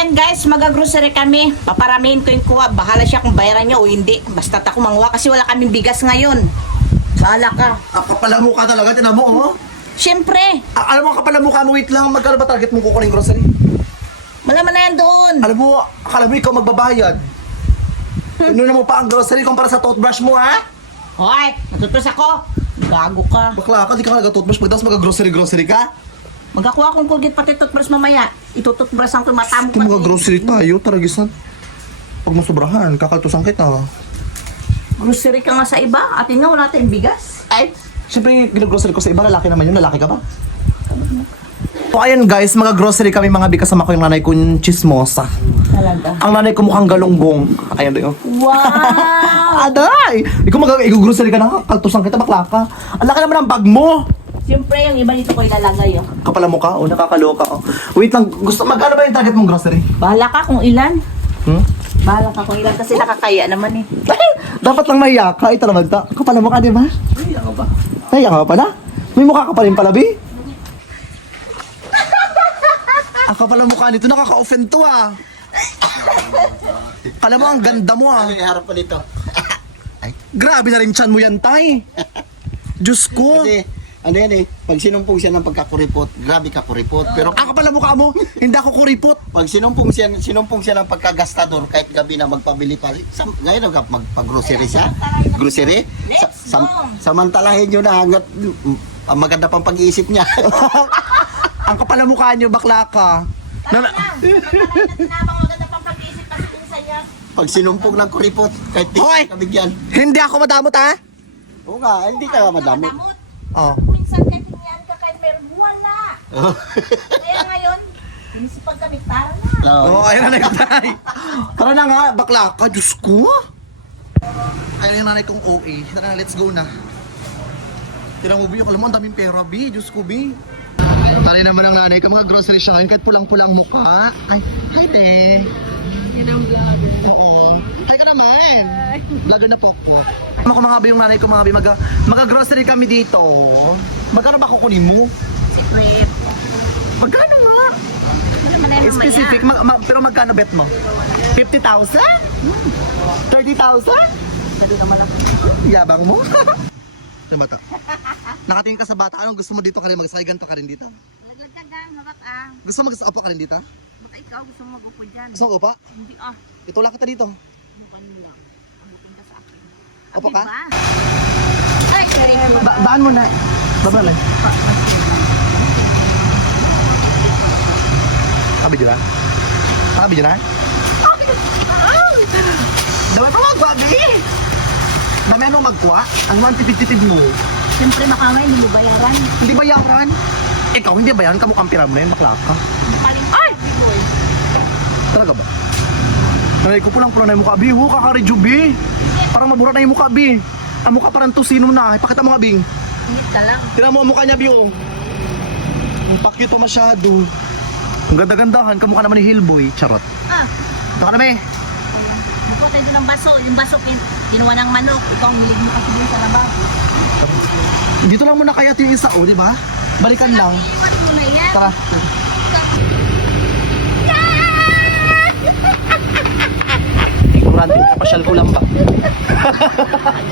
And guys, mag-grocery kami. Paparamihin ko yung kuha. Bahala siya kung bayaran niya o hindi. Basta't ako manguha kasi wala kaming bigas ngayon. Bahala ka. Kapala mo ka talaga, tinan mo, oh. Siyempre, Alam mo, kapala mo ka mo, wait lang, magkano ba target mo kukunin grocery? malaman na yan doon. Alam mo, akala mo ikaw magbabayad. Inuna mo pa ang grocery kumpara sa toothbrush mo, ha? Hoy, natutros ako. Gago ka. Bakla ka, di ka nag-toothbrush, pagdaos mag-grocery ka? Magkakuha akong Colgate pati toothbrush mamaya. Itututbrush ang mata mo Kung mga grocery tayo, taragisan. Pag masobrahan, kakaltusan kita. Grocery ka nga sa iba. Atin nga, wala tayong bigas. Ay, siyempre, ginagrocery ko sa iba, lalaki naman yun, lalaki ka ba? So ayan guys, mga grocery kami mga kasama ko yung nanay ko yung chismosa. Talaga. Ang nanay ko mukhang galunggong. Ayan doon. Wow! Aday! Ikaw mag-grocery ka na, kaltusan kita, bakla ka. Ang laki naman ang bag mo! Siyempre, yung iba nito ko ilalagay. Oh. Kapala mo ka, o nakakaloka. Oh. Wait lang, magkano ba yung target mong grocery? Bahala ka kung ilan. Hmm? Bahala ka kung ilan kasi nakakaya naman eh. Dapat lang mahiya ka, ito naman ta. Kapala mo ka, di ba? Mahiya ka ba? Mahiya ka pala? May mukha ka pa rin pala, Bi? Ang kapala mukha nito, nakaka-offend to ah. Kala mo, ang ganda mo ah. Ano yung harap pa nito? Grabe na rin chan mo yan, tay. Diyos ko. Kasi, ano yan eh, pag sinumpong siya ng pagkakuripot, grabe ka kuripot. Pero Ang kapala mukha mo, hindi ako kuripot. pag sinumpong siya ng pagkagastador, kahit gabi na magpabili pa, ngayon magpag-grocery siya, grocery, samantalahin nyo na hanggat maganda pang pag-iisip niya. Ang kapala mukha niyo, bakla ka. Pag sinumpong ng kuripot, kahit di Hoy! ka kabigyan. Hindi ako madamot ha? Oo nga, hindi ka madami. Oh. Minsan kahit hinyan ka, kahit meron, wala. Kaya ngayon, pinisipag kami, tara na. Oh, ayun na nanay. Tara na nga, bakla ka, Diyos ko. Ayun yung nanay kong OA. Tara na, let's go na. Tira mo, Bi, alam mo, ang daming pera, Bi. Diyos ko, Bi. Tari naman ang nanay ka, mga grocery siya ngayon, kahit pulang-pulang mukha. Ay, hi, te. Yun ang vlogger. Oo. Hi ka naman. Vlogger na po ako. Ako mga Bi, yung nanay ko, mga Bi, mag-grocery kami dito. Magkano ba kukunin mo? Secret. Magkano nga? Ano naman na yung Specific, pero magkano bet mo? 50,000? 30,000? Sabi naman ako. Yabang mo? Tumata. Nakatingin ka sa bata, anong gusto mo dito ka rin magsakay? Ganito ka rin dito? Laglag ka dyan, mabak ah. Gusto mo mag-upo ka rin dito? Baka ikaw gusto mo mag-upo dyan. Gusto mo upa? Hindi ah. Itulak kita dito. Mukhang nila. Amukin ka sa akin. Upo ka? Diba? Ay, sorry. Baan mo na. Baba lang. Sabi dyan na? Sabi dyan na? Dami pa magbabi! Dami anong magkuha? Ang mga tipid-tipid mo. Siyempre makamay, hindi mo bayaran. Hindi bayaran. Ikaw, hindi bayaran ka mukhang pira mo na yun, bakla ka. Ay! Talaga ba? Ay, ko pulang-pulang na yung mukha, Bi. Kaka-rejubi. Parang mabura na yung mukha, Bi. Ang mukha parang tusino na. Ipakita mo nga, Bing. Init ka lang. Tira mo ang mukha niya, Bi, oh. Ang pakito masyado. Ang ganda-gandahan, kamukha naman ni Hillboy. Charot. Ah, Saka na, Be. buko tayo ng baso. Yung baso, kinuha ng manok. Ikaw ang hilig mo kasi dun sa labas. Dito lang muna kaya yung isa, oh, di ba? Balikan lang. Iwan mo na yan. Tara. Ignorante, kapasyal ko lang ba?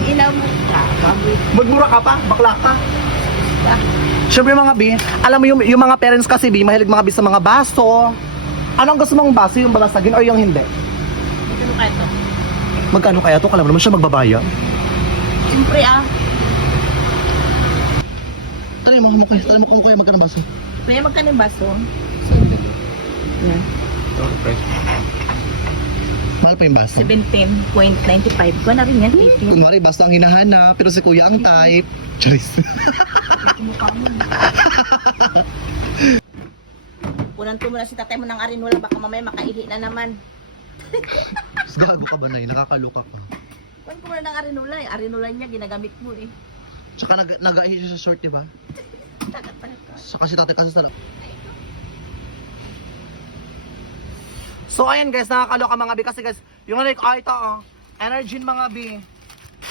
Ilaw mo ka. Magmura ka pa? Bakla ka? Siyempre mga Bi, alam mo yung mga parents kasi Bi, mahilig mga Bi sa mga baso. Anong gusto mong baso? Yung balasagin o yung hindi? Ano ka ito? Magkano kaya to? Kala mo naman siya magbabayad. Siyempre ah. Try mo kung kaya magkano baso. Kaya magkano yung baso? Yan. Mahal pa yung baso. 17.95. Kuha na rin yan. 18. Kunwari, baso ang hinahanap, pero si kuya ang type. Choice. Mukha mo. Unang tumula si tatay mo ng arinola. Baka mamaya makaihi na naman. Gago ka ba na yun? Nakakaluka ka. Kuhan ko muna ng arinola. Arinola niya ginagamit mo eh. Tsaka nag-ahi siya sa short, diba? Tagat pa ka. Saka si tatay kasi sa So ayan guys, nakakaloka mga Bi kasi guys, yung nanay ko, ito oh, energy mga Bi.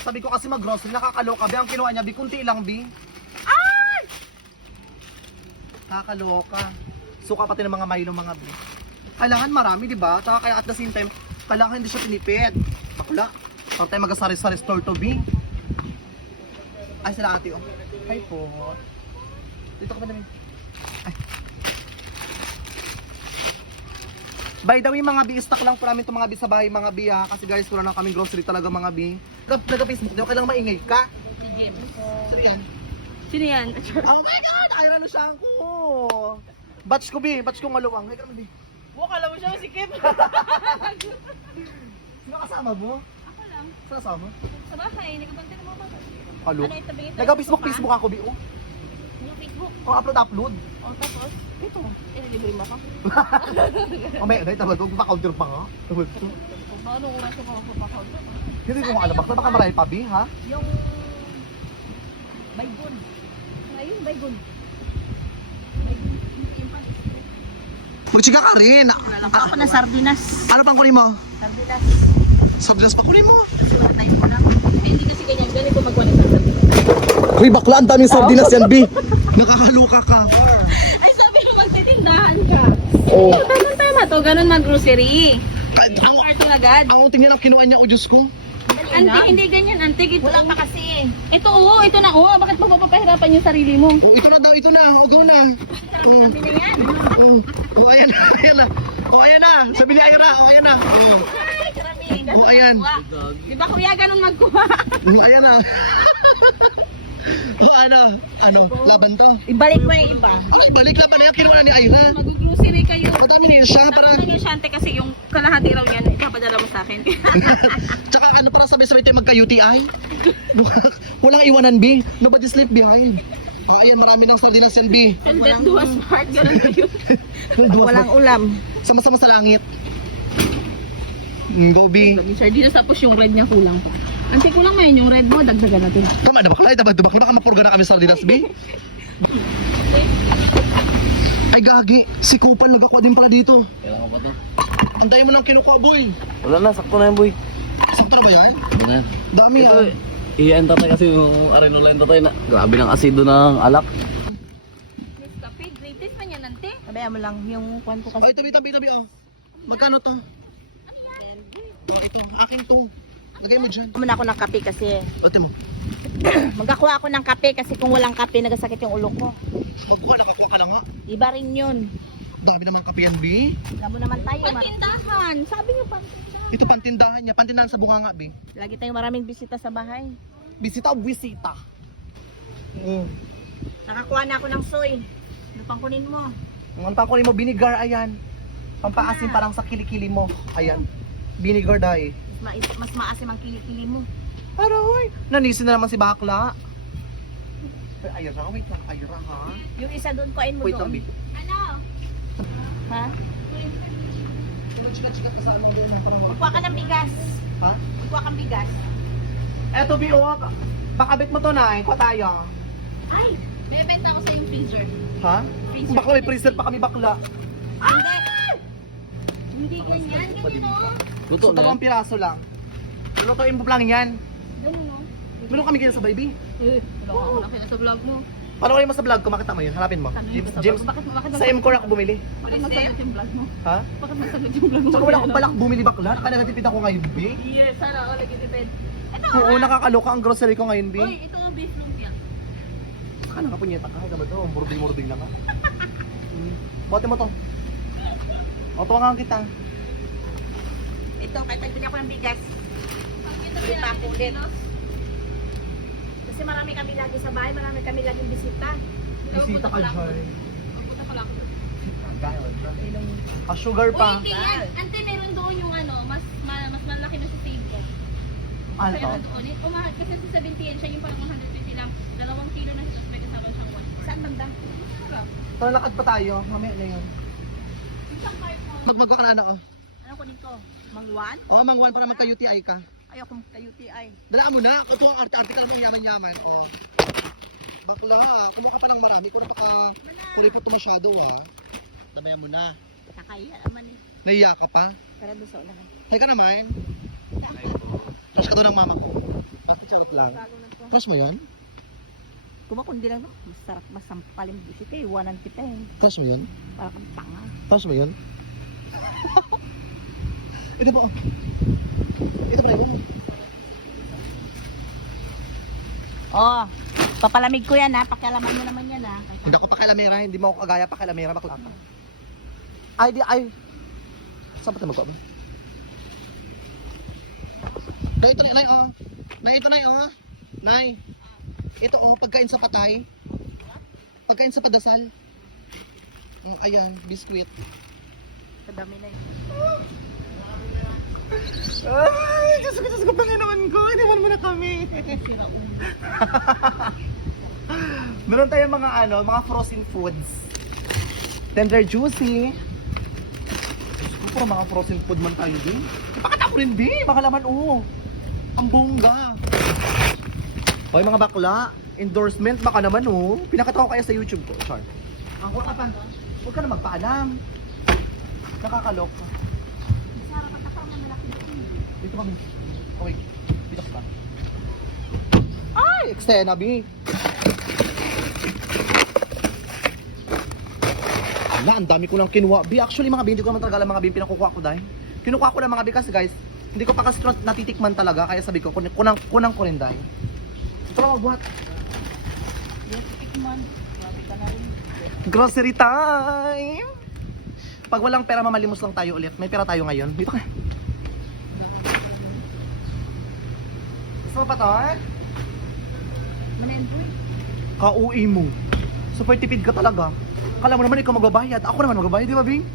Sabi ko kasi mag-grocery, nakakaloka Bi. Ang kinuha niya Bi, kunti lang Bi. Ay! Nakakaloka. Suka pati ng mga Milo mga Bi. Kailangan marami, di ba? Tsaka kaya at the same time, kailangan hindi siya tinipid. Bakla. Pag tayo mag-sari-sari store to be. Ay, sila ate, oh. Hi po. Dito ka ba namin? Ay. By the way, mga bi, stock lang po namin itong mga bi sa bahay, mga bi, ha? Kasi guys, wala na kaming grocery talaga, mga bi. Nag-Facebook, di ba kailangan maingay ka? Sino yan? Sino yan? Oh my God! Ayran na siya ako! Batch ko, bi. Batch ko maluwang. Ay, ka naman, bi. Kala mo siya si Kim. Sino kasama mo? Ako lang. Sino kasama? Sa bahay, nagabantay ng mga bata. Kalo. Ano, itabingin tayo Nag-Facebook, sa Facebook ako, bi, oh. Yung Facebook. Oh, upload. O, tapos, Ito. ililibre mo ako. Mamaya, dahil tabad, magpa-counter pa nga. Tabad ko. Kung paano oras ko makapapakount. Hindi ko nga alam, baka marami pa, bi, ha? Yung Baygon. Ayun, Baygon. Magchika ka rin. Ako na sardinas. Ano pang kunin mo? Sardinas. Sabdas pa kunin mo. Ay, ko lang. Hindi kasi ganyan. Ganito magawa ng sardinas. Uy, bakla, ang daming sardinas yan, bi. Nakakaluka ka. Ay, sabi mo magtitindahan ka. Oo. Oh. Tama to. Ganun mag-grocery. Kahit ang Karton agad. tingnan ang kinuha niya, o Diyos ko. Ante, hindi ganyan. Ante, ito. Wala pa kasi. Ito, oo. Ito na, oo. Bakit mo papapahirapan yung sarili mo? Oh, ito na daw, ito na. O, go na. Oh, Sabi na yan. oh, ayan na, ayan na. Oh, ayan na. Sabi niya, ayan na. Oh, ayan na. Oh, Ay, karami. oh ayan. Di ba kuya ganun magkuha? Oh, ayan na. Oh, ano, laban to. Ibalik mo yung iba. Ay, balik laban na yan. Kinuha na ni Ira. Mag-grocery kayo. O, dami niya siya. Para, Ano yung Shante kasi yung kalahati raw yan, ipapadala mo sa akin. tsaka ano, para sabay-sabay tayo magka-UTI. Walang iwanan, B. Nobody's left behind. Ah, ayan, marami ng sardinas yan, B. And that do us part, ganun ba yun? Walang ulam. Sama-sama sa langit. Go, B. Sardinas tapos yung red niya kulang pa. Ante kulang ngayon yung red mo, dagdagan natin. Tama na bakla, baka mapurga na kami sardinas, B. Ay, gagi. Si Kupal nagkakuha din pala dito. Kailangan pa to. Ang dami mo nang kinukuha, boy. Wala na, sakto na yan boy. Sakto na ba yan? Ano na yan? Dami, Ito, ah. iyan tatay kasi yung arenola yung tatay na. Grabe ng asido ng alak. Nescafe, greatest pa niya nante. Sabihan mo lang yung kwan ko kasi. Ay, tabi, oh. Magkano to? Oh, ito, akin to. Lagay mo dyan. Muna ako ng kape kasi. Ulti mo. Magkakuha ako ng kape kasi kung walang kape, nagasakit yung ulo ko. Magkuha, nakakuha ka na nga. Iba rin yun. Dami naman kape yan, B. Alam mo naman tayo, Patindahan, sabi niyo patindahan. Ito pantindahan niya. Pantindahan sa bunganga, B. lagi tayong maraming bisita sa bahay. Bisita o bisita? Oo. Nakakuha na ako ng soy. Ano pang kunin mo? Ang pakunin mo, vinegar, ayan. Pampaasim parang sa kilikili mo. Ayan. Vinegar dahil. Mas maasim ang kilikili mo. Aroy! Nanisi na naman si Bakla. Ay, Ayra, wait lang. Ayra, ha? Yung isa doon, kuhain mo Wait lang, doon. B. Ano? Ha? Chika-chika ka sa ano doon. Magkuha ka ng bigas. Ha? Magkuha kang bigas. Eto, B, oh. Pakabit mo to na. Kuha tayo. Ay, bebenta ko sa yung freezer. Ha? Bakla, may freezer pa kami, bakla. Hindi ganyan, ganyan o. Luto So, na yan. 2 piraso lang. Lutuin mo lang yan. Ganun o. Meron kami ganyan sa baby. Wala ko nakita sa vlog mo. Panoorin mo sa vlog ko, makita mo yun. Hanapin mo. James, Bakit sa M-Core ako bumili. Bakit masagot yung vlog mo? Ha? Bakit masagot yung vlog mo? Tsaka wala akong balak bumili bakla. Nakanegatipid ako ngayon, B. Yes, sana ako lagi depend. Oo, nakakaloka ang grocery ko ngayon, B. Uy, ito ang beef lumpia. Saka nakapunyeta ka. Hanggang ba ito? Murding-murding na nga. Bote mo to. O, tuwangan kita. Ito, kahit nagbili ako ng bigas. Pakita Hindi pa ako ulit. kilos. Kasi marami kami lagi sa bahay, marami kami laging bisita. Bisita ka, Joy. Magpunta pala ako doon. Sugar Uy, pa. hindi yan. Ante, meron doon yung ano, mas malaki na sa save yan. Ano Kaya to? na doon. Umahal kasi sa 70 yan siya, yung parang 120 lang. 2 kilo na siya, tapos may kasama siyang 1. Saan banda? Sarap. Tara, lakad pa tayo. Mamaya na yun. Isang cart mo. Magmagwa ka na, ano? Ano kunin ko? Mangwan? Oo, mangwan para magka-UTI ka. Ayoko magka-UTI. Dalaan mo na. Ito ang arte-arte ka naman yaman-yaman. O. Bakla, kumuha pa ng marami. Kung napaka-kuripot to masyado, ha. Dabayan mo na. Nakaya naman eh. Naiya ka pa. Tara doon sa unahan. Hay ka naman. Crush ka daw ng mama ko. Bakit charot lang? Crush mo yan? Kumakundi lang no? Masarap, masampaling bisita eh. Iwanan kita eh. Crush mo yun? Para kang tanga. Crush mo yun? Ito po. Ito pa rin. Oh, papalamig ko yan ha. Pakialaman mo naman yan ha. Hindi ako pakialamera, hindi mo ako kagaya pakialamera, bakla ka. Ay. Saan pa tayo magkaba? Ito na, Nay, oh. Nay, ito, Nay, oh. Nay. Ito, oh, pagkain sa patay. Pagkain sa padasal. Ayan, biskwit. Kadami na yun. Ay, Diyos ko, Panginoon ko. Iniwan mo na kami. Meron tayong mga mga frozen foods. Tender juicy. Puro mga frozen food man tayo din. Pakita ko rin din. Baka laman ang bongga. Hoy mga bakla, endorsement baka naman Pinakita ko kaya sa YouTube ko. Char. Ang wakapan. Huwag ka na magpaalam. Nakakalok ka. Dito kami. Okay. Dito ka pa. Ay! Eksena, B. Ala, ang dami ko lang kinuha. B, actually mga B, hindi ko naman talaga alam mga B, pinakukuha ko dahil. Kinukuha ko lang mga B kasi guys, hindi ko pa kasi natitikman talaga, kaya sabi ko, kunang ko rin dahil. Ito lang magbuhat. Grocery time! Pag walang pera, mamalimos lang tayo ulit. May pera tayo ngayon. Dito ka. Gusto mo pa to, eh? Ka-uwi mo. Super tipid ka talaga. Kala mo naman ikaw magbabayad. Ako naman magbabayad, di ba, Bing?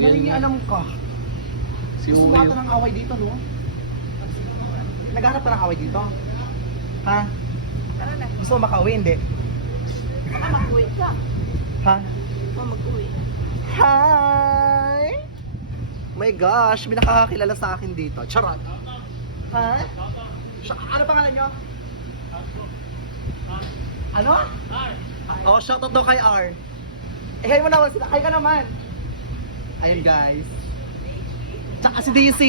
Galing alam ka. Gusto mo ata ng away dito, no? Naghanap ka ng away dito? Ha? Tara na. Gusto mo makauwi, hindi? Baka mag-uwi ka. Ha? Baka mag-uwi. Hi! My gosh, may nakakakilala sa akin dito. Charot! Ha? Ano pangalan nyo? Ano? R. Oh, shoutout daw kay R. Eh, hi mo naman sila. Hi ka naman. Ayun guys. Tsaka si DC.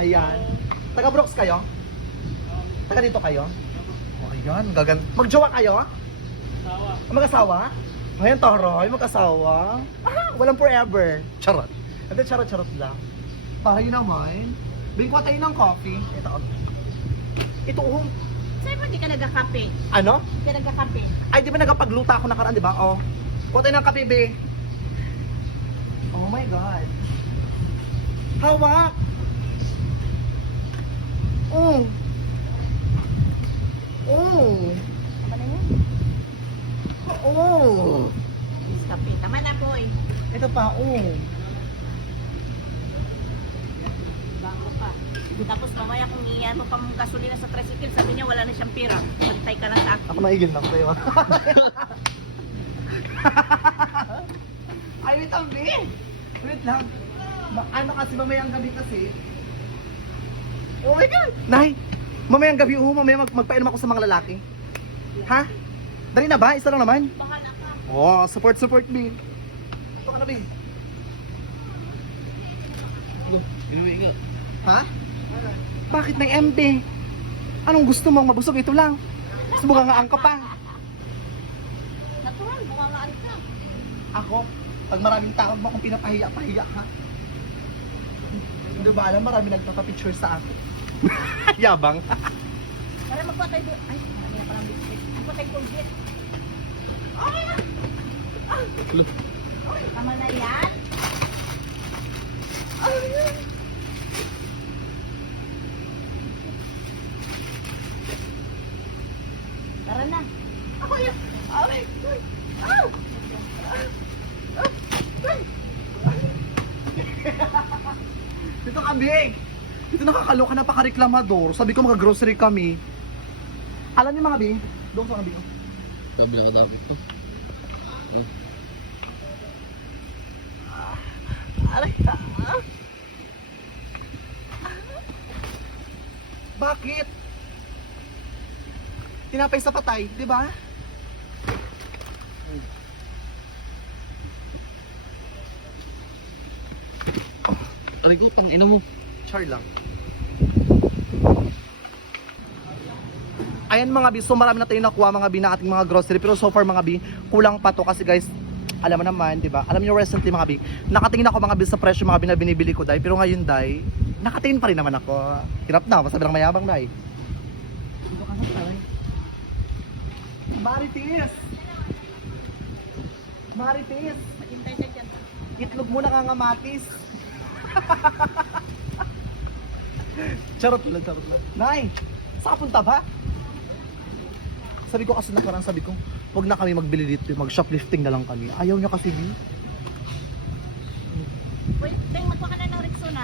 Ayan. Taga Brooks kayo? Taga dito kayo? Oh, ayan. Magjowa kayo? Mag-asawa? Ayan, taray. Mag-asawa? Ah, walang forever. Charot. Hindi, charot-charot lang. Tayo naman. Bingkwa tayo ng coffee. Ito, Sa'yo ba di ka nagkakape? ano? Di ka nagkakape? Ay, di ba nagapagluta ako nakaraan, di ba? Oh. Kuha tayo ng kape, be. Oh my God. Hawak! Oh. Oh. Tama na yan. Oh. Is kape. Tama na, boy. Ito pa, oh. Bago pa. Tapos mamaya kung iyan mo pa mong gasolina sa tricycle, sabi niya wala na siyang pera. Pantay ka lang sa akin. Ako naigil na ako sa'yo. Ay, wait lang, be. Wait lang. Ano kasi mamayang gabi kasi. Oh my God! Nay, mamayang gabi, mamaya magpainom ako sa mga lalaki. Ha? Dali na ba? Isa lang naman? Bahala ka. Oh, support, be. Ito ka na, be. Inuwi ka. Ha? Bakit may MD? Anong gusto mong mabusog? Ito lang. Gusto mo kangaan ka pa. Natural, bungangaan ka. Ako, pag maraming tao mo akong pinapahiya ka. Hindi ba alam, marami nagpapapicture sa akin. Yabang. Para magkuha tayo doon. Ay, marami na palang lipstick. Magkuha tayo Colgate. Tama na yan. Tara na. Ako yan. Dito kami. Dito nakakaloka, napaka-reklamador. Sabi ko mga grocery kami. Alam niyo mga bi? Doon sa mga bi. Sabi lang katapit ko. Aray. Bakit? Tinapay sa patay, di ba? Aray ko, pang ina mo. Char lang. Ayan mga bi, so marami na tayo nakuha mga bi na ating mga grocery. Pero so far mga bi, kulang pa to kasi guys, alam mo naman, di ba? Alam niyo recently mga bi, nakatingin ako mga bi sa presyo mga binibili ko, dai. Pero ngayon, dai, nakatingin pa rin naman ako. Hirap na, masabi ng mayabang, dai. Marites! Marites! Maghintay ka dyan. Itlog mo nakangamatis. Charot lang, charot lang. Nay, saan ka punta ba? Sabi ko kasi nakaraan, sabi ko, huwag na kami magbili dito, mag-shoplifting na lang kami. Ayaw niya kasi, Bi. Wait, Teng, magpa ka na ng Rexona.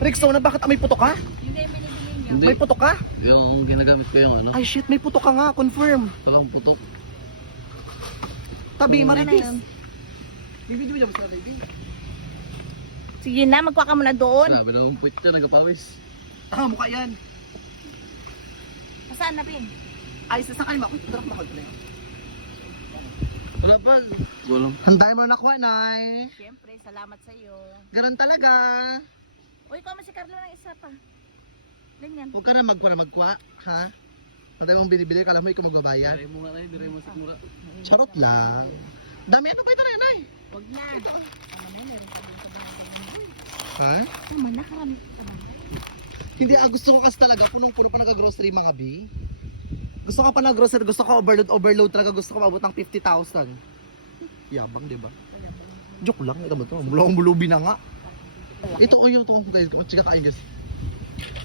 Rexona, bakit may putok ka? Yun na yung binibili niyo. Hindi. May putok ka? Yung ginagamit ko yung ano, Ay shit, may putok ka nga, confirm. walang putok. Tabi, Marites. yun? Bibidyo niya ba sa baby? Sige na, magpa ka muna doon. Sabi na yung puwit yun, nagapawis. Ah, mukha yan. Saan na, Bin? Ay, sasakay mo. Uy, sarap na kagulay. Wala pa. Walang. Handay mo na nakuha, Nay. Siyempre, salamat sa iyo. Ganun talaga. Uy, ikaw si Carlo ng isa pa. Ganyan. Huwag ka na magkuha, ha? Handay mong binibili, kala mo ikaw magbabayad. Diray mo nga na yun, diray mo sa mura. Charot lang. Dami, ano ba ito na yun, Nay? Huwag na. Ano mo, meron pa dito ba? Ha? Tama na, karami. Hindi, gusto ko kasi talaga, punong-puno pa nag-grocery mga bi. Gusto ko pa nag-grocery, gusto ko overload talaga, gusto ko maabot ng 50,000. Yabang, di ba? Joke lang, ito ba ito? Bulong-bulubi na nga. Ito, o yun, ito, guys, chiga kain, guys.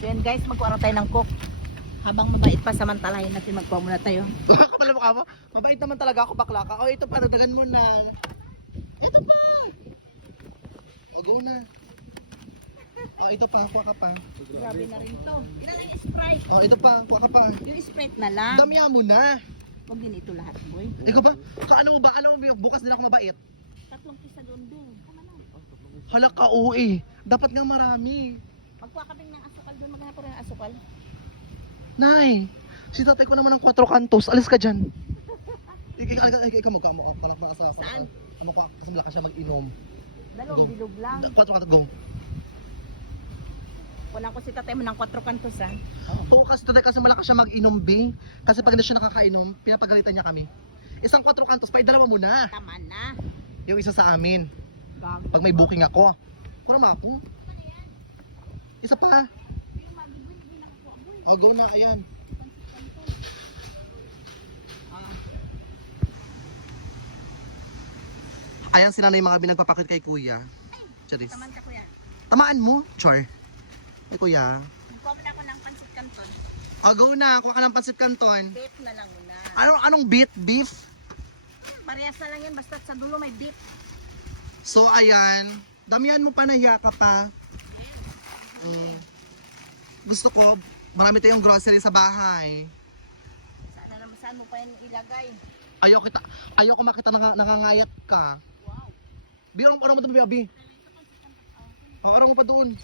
So yan guys, magkuha tayo ng cook. Habang mabait pa, samantalahin natin magkuha muna tayo. Kapala mo ka mo? Mabait naman talaga ako, bakla ka. O, ito pa, dagdagan mo na. Ito pa! O, go na. O, ito pa, kuha ka pa. Grabe na rin to. Ilan ang Sprite? O, ito pa, kuha ka pa. Yung Sprite na lang. Damihan mo na. Huwag din ito lahat, boy. Ikaw ba? Kaano mo ba? Ano mo, bukas din ako mabait. 3 pisa doon din. Tama na. Hala ka, oo eh. Dapat nga marami. Magkuha ka din ng asukal doon. Maghanap ko rin ng asukal. Nay, si tatay ko naman ng 4 kantos. Alis ka dyan. Ikaw mo kalak ba sa... Saan? Ano ko, kasi ka siya mag-inom. Dalawang bilog lang. 4 kantos, go. Kulang ko si tatay mo ng 4 kantos, ha? Oo, kasi tatay kasi malakas siya mag-inom, B. Kasi pag hindi siya nakakainom, pinapagalitan niya kami. Isang 4 kantos pa, idalawa mo na. Tama na. Yung isa sa amin. Gago. Pag may booking ako. Kurang ako. Isa pa. Oh, go na, ayan. Ayan sila na yung mga binagpapakit kay Kuya. Charis. Taman ka, kuya. Tamaan mo, Char. Ay, Kuya. Magkuha mo na ako ng pansit canton. Oh, go na. Kuha ka ng pansit canton. Beef na lang muna. Anong beef? Beef? Parehas na lang yan. Basta sa dulo may beef. So, ayan. Damihan mo pa, nahiya ka pa. Gusto ko, marami tayong grocery sa bahay. Sana naman saan mo pa yan ilagay. Ayaw ko makita nakangayat ka. Wow. Bi, arang mo doon, Bi. Oh, arang mo pa doon.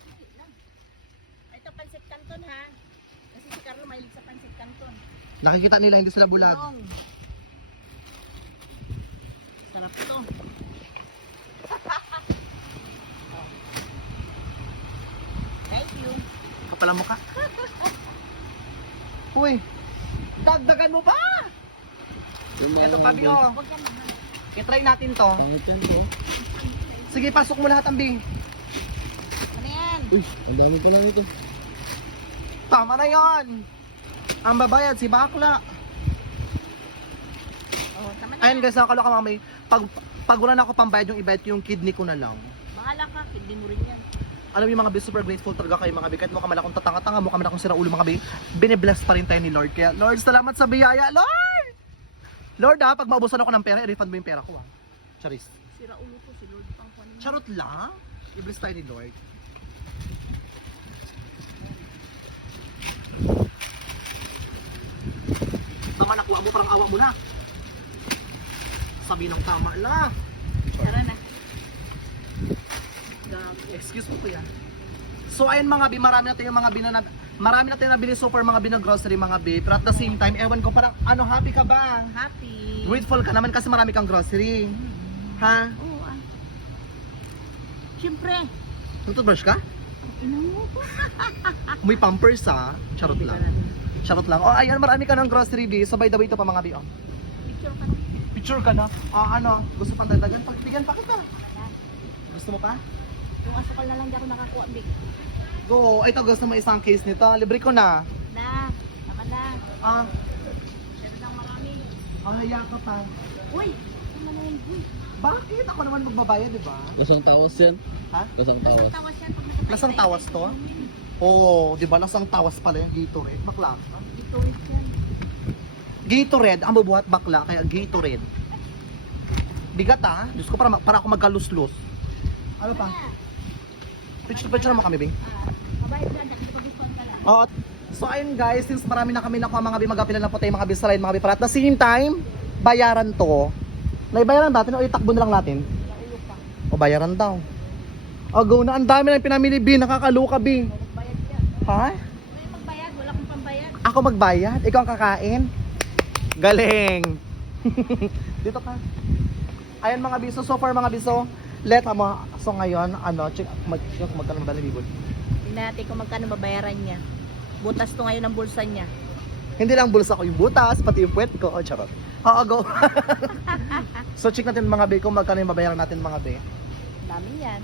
Ito pansit canton, ha? Kasi si Carlo mahilig sa pansit canton. Nakikita nila, hindi sila bulag. Tulong. Sarap to. Thank you. Kapala mo ka. Uy, dagdagan mo pa! Ito pa, Bi, oh. Huwag ka naman. I-try natin to. Pangit yan, bro. Sige, pasok mo lahat ang Bi. Ano yan? Uy, ang dami pa lang ito. Tama na yon. Ang babayad, si Bakla. Oh, tama na. Ayun guys, nakakaloka mga may. Pag wala na ako pambayad yung ibayad yung kidney ko na lang. Bahala ka. Hindi mo rin yan. Alam mo yung mga bi, super grateful talaga kayo mga bi. Kahit mukha man akong tatanga-tanga, mukha man akong siraulo mga bi. Binibless pa rin tayo ni Lord. Kaya Lord, salamat sa biyaya. Lord! Lord ha, pag maubusan ako ng pera, i-refund mo yung pera ko ha. Charis. Sira ulo ko si Lord pang kunin. Charot lang. I-bless tayo ni Lord. Tama, nakuha mo, parang awa mo na. Sabi ng tama na. Tara na. Excuse mo kuya. So ayun mga bi, marami natin yung mga marami natin nabili super mga grocery mga bi. Pero at the same time, ewan ko parang happy ka ba? Happy. Grateful ka naman kasi marami kang grocery. Ha? Oo, Siyempre. Toothbrush ka? Ina mo. May pampers ha? Charot lang. Charot lang. Oh, ayan, marami ka ng grocery bi. So by the way, ito pa mga bi. Oh. Picture ka na. Picture ka na. Ano, gusto pang dagdagan? Pagbigyan pa kita. Gusto mo pa? Yung asukal na lang di ako nakakuha, big. Go. Ito, gusto mo isang case nito. Libre ko na. Na, tama na. Meron lang marami. Ang naya ka pa. Uy, tama na yun, uy. Bakit? Ako naman magbabayad, di ba? Lasang tawas yan. Ha? Lasang tawas. Tawas yan pag nakapay. Lasang tawas to? Oo, di ba? Lasang tawas pala yung Gatorade. Bakla. Ito, yan. Gatorade, ang mabuhat bakla, kaya Gatorade. Bigat ah. Diyos ko, para ako magkaluslus. Ano pa? Picture mo kami, Bing. Mabayad yan, dahil pag-discount ka lang. Oo. So ayun guys, since marami na kami nakuha mga bimagapila na po tayo, mga bisalain, mga biparat. At the same time, bayaran to. Naibayaran natin o itakbo na lang natin? O bayaran daw. O go na, ang dami na yung pinamili, Bin. Nakakaluka, Bin. Magbayad yan. Ha? May magbayad, wala akong pambayad. Ako magbayad? Ikaw ang kakain? Galing! Dito ka. Ayan mga biso, so far mga biso, let mo. So ngayon, check magkano ba nalibod? Tingnan natin kung magkano babayaran niya. Butas to ngayon ang bulsa niya. Hindi lang bulsa ko yung butas, pati yung puwet ko. Oh, charot. Oo, go. So check natin mga be kung magkano yung babayaran natin mga be. Dami yan.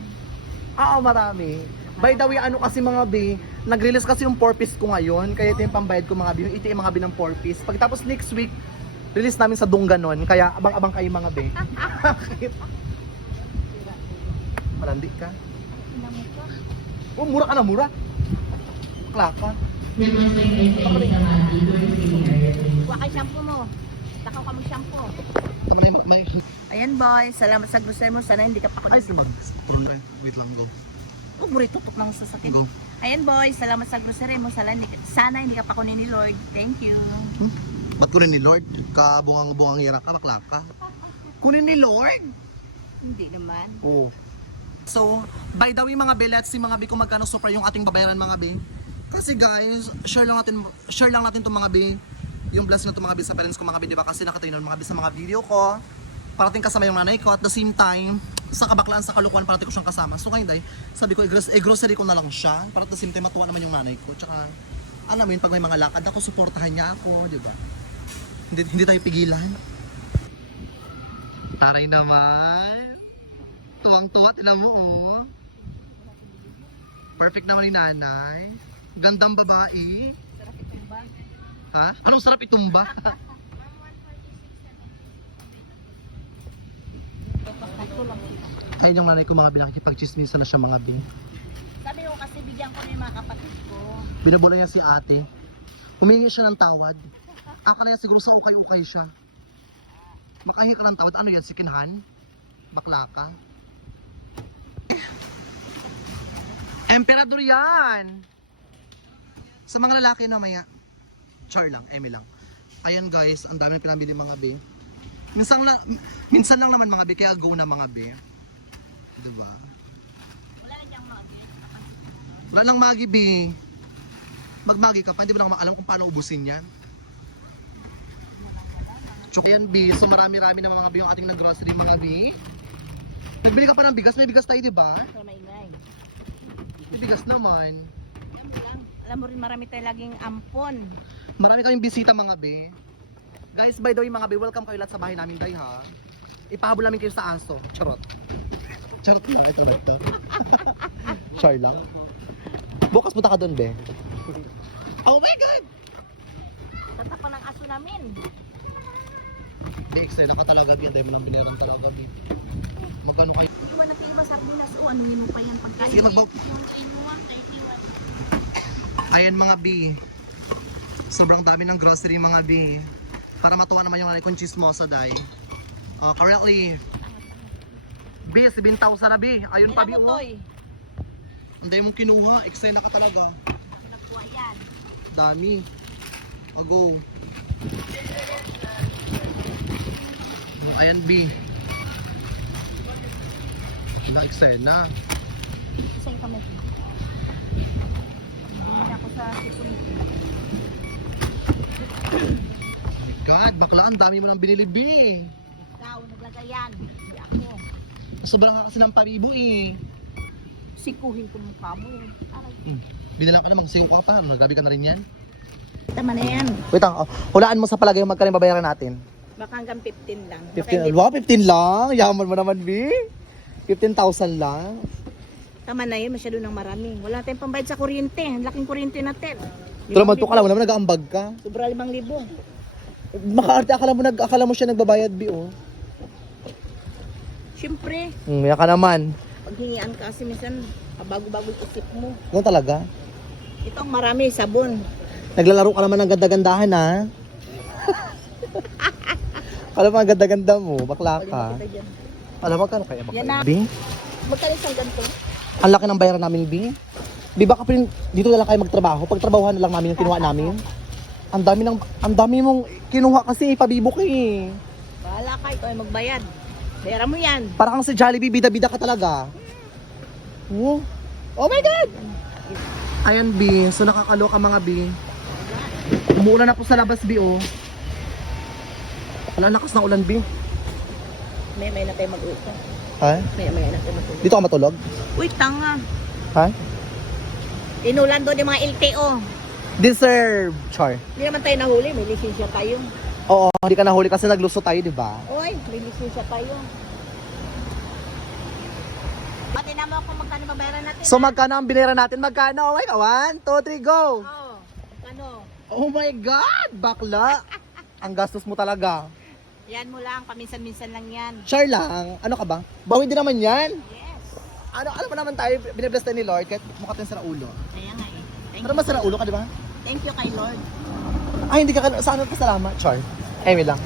Oo, marami. By the way, ano kasi mga be, nag-release kasi yung 4-piece ko ngayon, kaya ito yung pambayad ko mga be, yung ito yung mga be ng 4-piece. Pagkatapos next week, release namin sa Dungganon, kaya abang-abang kayo mga be. Malandi ka. Tinamo ka. Oh, mura ka na, mura. Bakla ka. Kuha kay shampoo mo. Takaw ka mag-shampoo. Tama na yung may... Ayan boy, salamat sa grocery mo. Sana hindi ka pa Ay, simon. Wait lang, go. Huwag mo rin tutok ng sasakyan. Go. Ayan boy, salamat sa grocery mo. Sana hindi ka pa kunin ni Lord. Thank you. Ba't kunin ni Lord? Kabungang-bungang ira ka, bakla ka. Kunin ni Lord? Hindi naman. Oo. So, by the way mga be, let's see mga be kung magkano super yung ating babayaran mga be. Kasi guys, share lang natin itong mga be, yung blessing na itong mga be sa parents ko mga be, diba? Kasi nakatayo na mga be sa mga video ko, parating kasama yung nanay ko, at the same time, sa kabaklaan, sa kalukuan, parating ko siyang kasama. So ngayon day, sabi ko, grocery ko na lang siya, para at the same time, matuwa naman yung nanay ko. Tsaka, alam mo yun, pag may mga lakad ako, suportahan niya ako, diba? Hindi tayo pigilan. Taray naman. Tuwang-tuwa, tinan mo, oh. Perfect naman ni nanay. Gandang babae. Sarap itong bag. Ha? Anong sarap itumba? Ayun yung nanay ko mga binakikipag-chismisan na siya mga bin. Sabi ko kasi bigyan ko na yung mga kapatid ko. Binabula niya si ate. Humingi siya ng tawad. Akala niya siguro sa ukay-ukay siya. Makahingi ka ng tawad. Ano yan? Second hand? Bakla ka? Emperador yan! Sa mga lalaki na maya. Char lang, eme lang. Ayan guys, ang dami na pinamili mga be. Minsan lang naman mga be, kaya go na mga be. Diba? Wala na diyang mga Wala lang magi be. Magmagi ka pa, hindi mo lang alam kung paano ubusin yan. Ayan be, so marami-rami na mga be yung ating nag-grocery mga be. Nagbili ka pa ng bigas, may bigas tayo diba? So maingay. May bigas naman. Yan lang. Alam mo rin marami tayo laging ampon. Marami kaming bisita mga be. Guys, by the way mga be, welcome kayo lahat sa bahay namin day ha. Ipahabol namin kayo sa aso. Charot. Charot na, ito na ito. Char lang. Bukas punta ka doon be. Oh my God! Tatapan ng aso namin. Be, excited ka talaga be. Anday mo nang binayaran talaga be. Magkano kayo? Iba na iba sardinas. O ano mo pa yan pagkain? Sige, magbaw. Ayan mga B. Sobrang dami ng grocery mga B. Para matuwa naman yung nanay kong chismosa day. Currently, B, 7,000 na B. Ayun pa B. Ilan mo, Toy? Hindi mo kinuha. Excited ka talaga. Nakuha yan. Dami. Ago. Ayan B. Na-excited na. Isang kami. Hindi ako sa security. God, bakla, ang dami mo nang binili B. Ikaw, naglagay yan. Hindi ako. Sobrang ka kasi ng paribo eh. Sikuhin ko mukha mo yun. Aray. Binila ka naman kasi yung kwarta. Nagabi ka na rin yan. Tama na yan. Wait lang, hulaan mo sa palagay yung magkano babayaran natin. Baka hanggang 15 lang. 15, wow, 15 lang. Yaman mo naman, B. 15,000 lang. Tama na yun, masyado nang marami. Wala tayong pambayad sa kuryente. Ang laking kuryente natin. Ito naman to, kala mo naman nag-aambag ka. Sobra 5,000. Makaarte, akala mo siya nagbabayad, B, oh. Siyempre, Yan ka naman. paghingian ka kasi minsan, bago-bago isip mo. Ganun talaga. Ito ang marami, sabon. Naglalaro ka naman ng ganda-gandahan, ha? Alam mo, ang ganda-ganda mo, bakla ka. Kita dyan. Alam mo, kano kaya bakla? Yan na. B? Magkano isang ganito? Ang laki ng bayaran namin, B. Di ba kapag dito na lang kayo magtrabaho? Pagtrabahuhan na lang namin yung kinuha namin. Ang dami mong kinuha kasi, pabibo ka eh. Bahala ka, ikaw ay magbayad. Bayaran mo yan. Parang kang si Jollibee, bida-bida ka talaga. Oh, oh my God! Ayan, B. So nakakaloka mga B. Umuulan na po sa labas, B, oh. Wala, lakas ng ulan, B. May na tayo mag-uto. Ha? May na tayo mag-uto. Dito ka matulog? Uy, tanga. Ha? Inulan doon yung mga LTO. Deserve, Char. Hindi naman tayo nahuli, may lisensya tayo. Oo, hindi ka nahuli kasi nagluso tayo, di ba? Uy, may lisensya tayo. Pati naman ako magkano babayaran natin. So magkano ang binira natin? Magkano? Oh my God, 1, 2, 3, go! Oo, ano? Oh my God, bakla! Ang gastos mo talaga. Yan mo lang, paminsan-minsan lang yan. Char lang, ano ka ba? Bawi din naman yan. Yes. Ano mo naman tayo, binibless tayo ni Lord, kahit mukha tayong sira ulo. Kaya nga eh. Pero mas sira ulo ka, di ba? Thank you kay Lord. Ay, hindi ka, saan pa salamat, Char? Amy lang.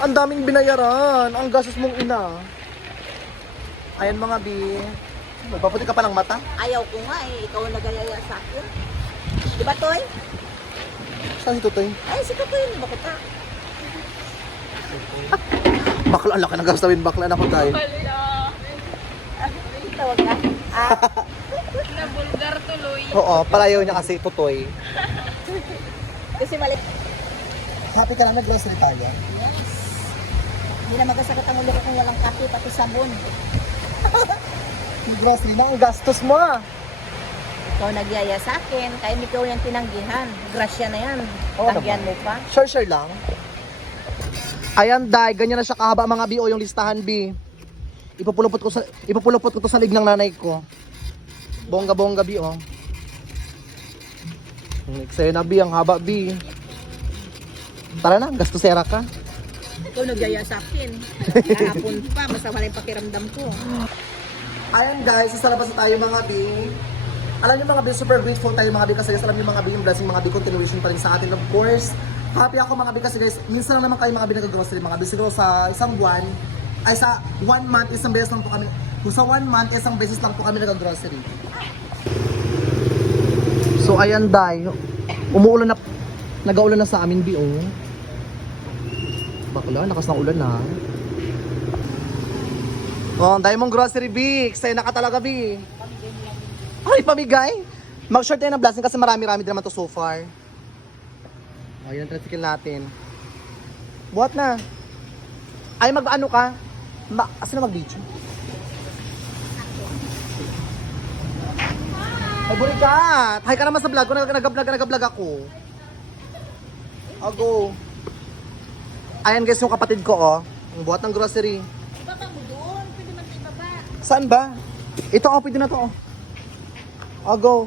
Ang daming binayaran, ang gastos mong ina. Ayan mga B. Magpaputi ka pa ng mata? Ayaw ko nga eh, ikaw ang nagayaya sa akin. Di ba, Toy? Saan si Tutoy? Ay, si Toy, hindi ba kita? Bakla, ang laki ng gastawin, bakla na ko tayo. Tawag ka? Nabulgar tuloy. Oo, palayaw niya kasi Tutoy. Kasi mali. Happy ka na nag-grocery tayo? Hindi na magasagot ang ulo ko kung walang kape, pati sabon. Grocery na, ang gastos mo ah. Ikaw nagyaya sa akin, kaya ikaw yung tinanggihan. Grasya na yan. Oo Tanggihan mo pa. Sure lang. Ayan, Day, ganyan na siya kahaba mga B o yung listahan B. Ipupulupot ko to sa lig ng nanay ko. Bongga-bongga B oh. Eksena B, ang haba B. Tara na, gastosera ka. Ikaw nagyaya sa akin. Kahapon pa, masama na yung pakiramdam ko. Ayan guys, sa labas na tayo mga B. Alam niyo mga B, super grateful tayo mga B kasi guys, alam niyo mga B, yung blessing mga B, continuation pa rin sa atin. Of course, happy ako mga B kasi guys, minsan lang naman kayo mga B nag-grocery mga B. Siguro sa isang buwan, ay sa 1 month, isang beses lang po kami. Kung sa 1 month, isang beses lang po kami nag-grocery. So ayan Day, umuulan na, nag-aulan na sa amin B, oh. Bakla, lakas ng ulan na. Oh, dahil mong grocery B, eksena ka talaga B. Ay, pamigay. Mag-short tayo ng blessing kasi marami-rami din naman to so far. Oh, yun ang tricycle natin. Buhat na. Ay, mag-ano ka? Asa na mag-video? Ay, burikat! Hi ka naman sa vlog ko. Nag-vlog ako. I'll go. Ayan guys, yung kapatid ko, oh. Ang buhat ng grocery. Ibaba mo doon, pwede man tayo ibaba. Saan ba? Ito, oh, pwede na to, oh. I'll go.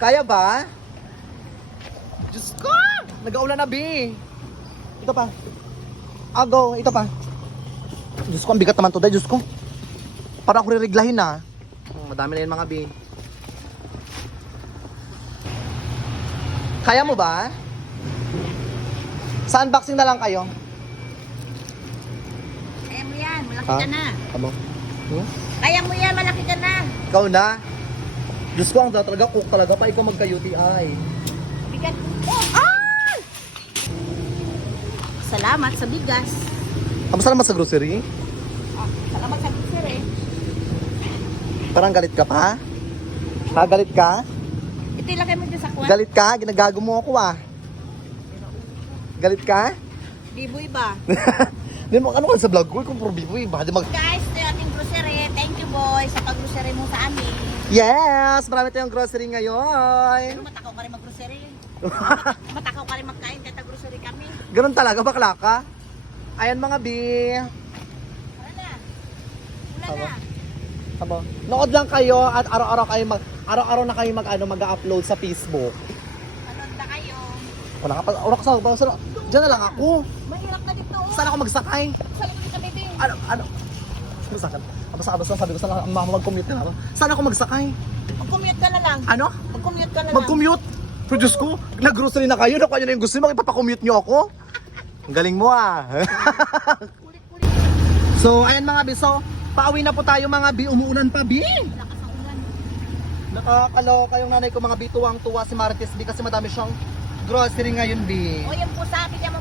Kaya ba? Diyos ko! Nag-aulan na, B. Ito pa. I'll go. Ito pa. Diyos ko, ang bigat naman to, dahil. Diyos ko. Parang ako ririglahin na. Madami na yun, mga B. Kaya mo ba? Sa unboxing na lang kayo. Kaya mo yan, malaki Ha? ka na. Amo? Hmm? Kaya mo yan, malaki ka na. Ikaw na? Diyos ko, ang talaga, cook talaga pa ikaw magka-UTI. Bigat. Ah! Salamat sa bigas. Kamusta naman sa grocery? Salamat sa bigas eh. Parang galit ka pa? Ha, galit ka? Ito ilagay mo dyan sa kwan. Galit ka? Ginagago mo ako ah. Galit ka? Biboy ba? Hindi mo, ano ka sa vlog ko? Kung probiboy ba? Di mag... Guys, ito yung ating grocery. Thank you boy sa pag-grocery mo sa amin. Yes! Marami tayong grocery ngayon. Pero matakaw ka rin mag-grocery. Matakaw ka rin magkain kahit grocery kami. Ganun talaga, bakla ka. Ayan mga bi. Wala na. Wala na. Abo. Nood lang kayo at araw-araw na kayo mag-upload sa Facebook. Anood na kayo. Wala ka pa, wala ka sa, diyan na lang ako. Mahirap na dito. Saan ako magsakay? Sa likod kami, Bing. Ano? Basta sabi ko sana mag-commute na ako. Saan ako magsakay? Mag-commute ka na lang. Ano? Mag-commute ka na lang. Mag-commute? Pero Diyos ko, nag-grocery na kayo, nakuha nyo na yung gusto mo, ipapakommute nyo ako. Ang galing mo ah. So, ayan mga bi, so, pauwi na po tayo mga bi, umuulan pa bi. Nakakaloka yung nanay ko mga bi, tuwang-tuwa si Marites bi kasi madami siyang grocery ngayon bi. O yan po sa akin, yan